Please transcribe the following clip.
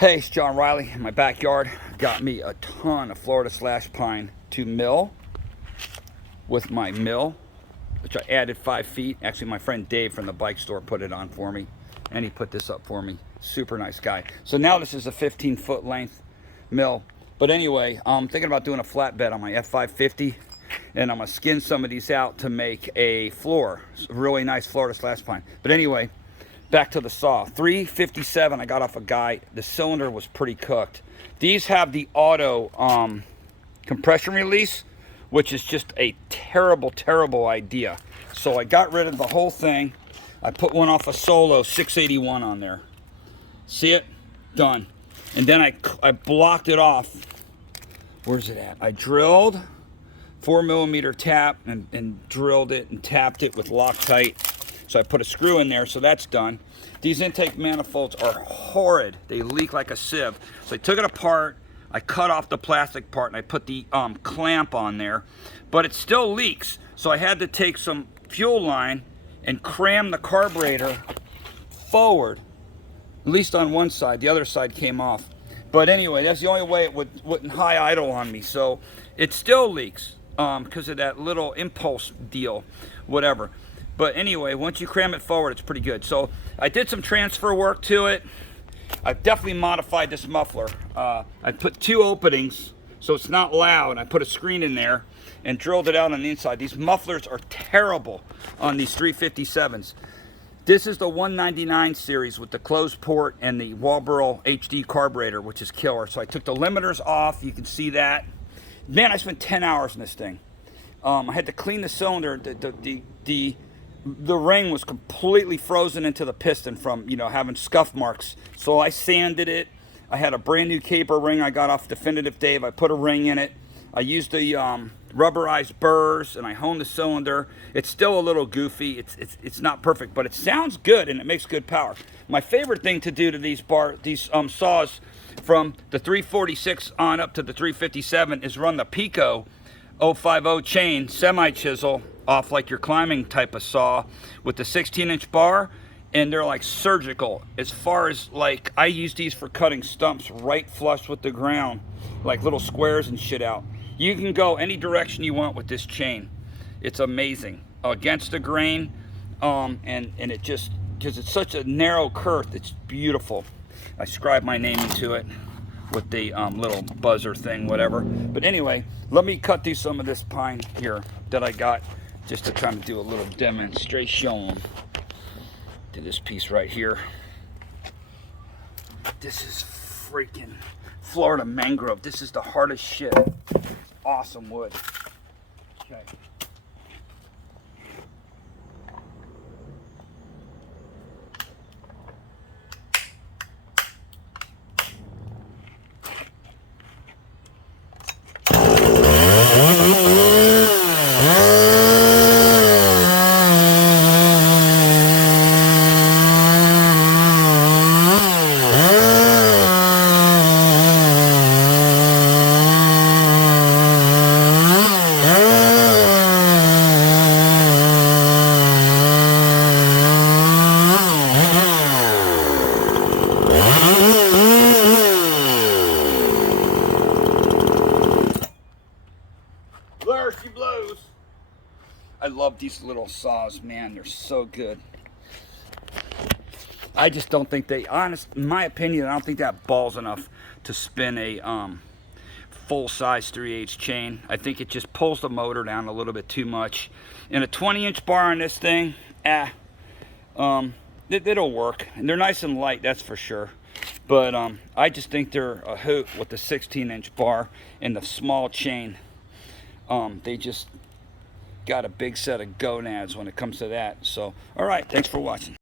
Hey, it's John Riley in my backyard. Got me a ton of Florida slash pine to mill with my mill, which I added 5 feet. Actually, my friend Dave from the bike store put it on for me, and he put this up for me. Super nice guy. So now this is a 15-foot length mill. But anyway, I'm thinking about doing a flatbed on my F550, and I'm gonna skin some of these out to make a floor. It's a really nice Florida slash pine. But anyway, back to the saw. 357 I got off a guy. The cylinder was pretty cooked. These have the auto compression release, which is just a terrible idea. So I got rid of the whole thing. I put one off a Solo 681 on there. See it? Done. And then I blocked it off. Where's it at? I drilled 4mm tap and drilled it and tapped it with Loctite. So I put a screw in there, so that's done. These intake manifolds are horrid. They leak like a sieve. So I took it apart, I cut off the plastic part, and I put the clamp on there, but it still leaks. So I had to take some fuel line and cram the carburetor forward, at least on one side. The other side came off. But anyway, that's the only way it wouldn't high idle on me. So it still leaks because of that little impulse deal, whatever. But anyway, once you cram it forward, it's pretty good. So I did some transfer work to it. I've definitely modified this muffler. I put 2 openings so it's not loud. I put a screen in there and drilled it out on the inside. These mufflers are terrible on these 357s. This is the 199 series with the closed port and the Walboro HD carburetor, which is killer. So I took the limiters off. You can see that. Man, I spent 10 hours in this thing. I had to clean the cylinder. The ring was completely frozen into the piston from, having scuff marks. So I sanded it. I had a brand new caper ring I got off Definitive Dave. I put a ring in it. I used the rubberized burrs, and I honed the cylinder. It's still a little goofy. It's not perfect, but it sounds good and it makes good power. My favorite thing to do to these saws from the 346 on up to the 357 is run the Pico 050 chain semi-chisel off like your climbing type of saw with the 16-inch bar, and they're like surgical as far as, like, I use these for cutting stumps right flush with the ground, like little squares and shit out. You can go any direction you want with this chain. It's amazing against the grain, and it just, because it's such a narrow girth, it's beautiful. I scribed my name into it with the little buzzer thing, whatever. But anyway, let me cut through some of this pine here that I got, just to try to do a little demonstration to this piece right here. This is freaking Florida mangrove. This is the hardest shit. Awesome wood. Okay. There she blows. I love these little saws, man. They're so good. I just don't think they, in my opinion, I don't think that ball's enough to spin a full-size 3/8 chain. I think it just pulls the motor down a little bit too much. And a 20-inch bar on this thing, it'll work. And they're nice and light, that's for sure. But I just think they're a hoot with the 16-inch bar and the small chain. They just got a big set of gonads when it comes to that. So, all right, thanks for watching.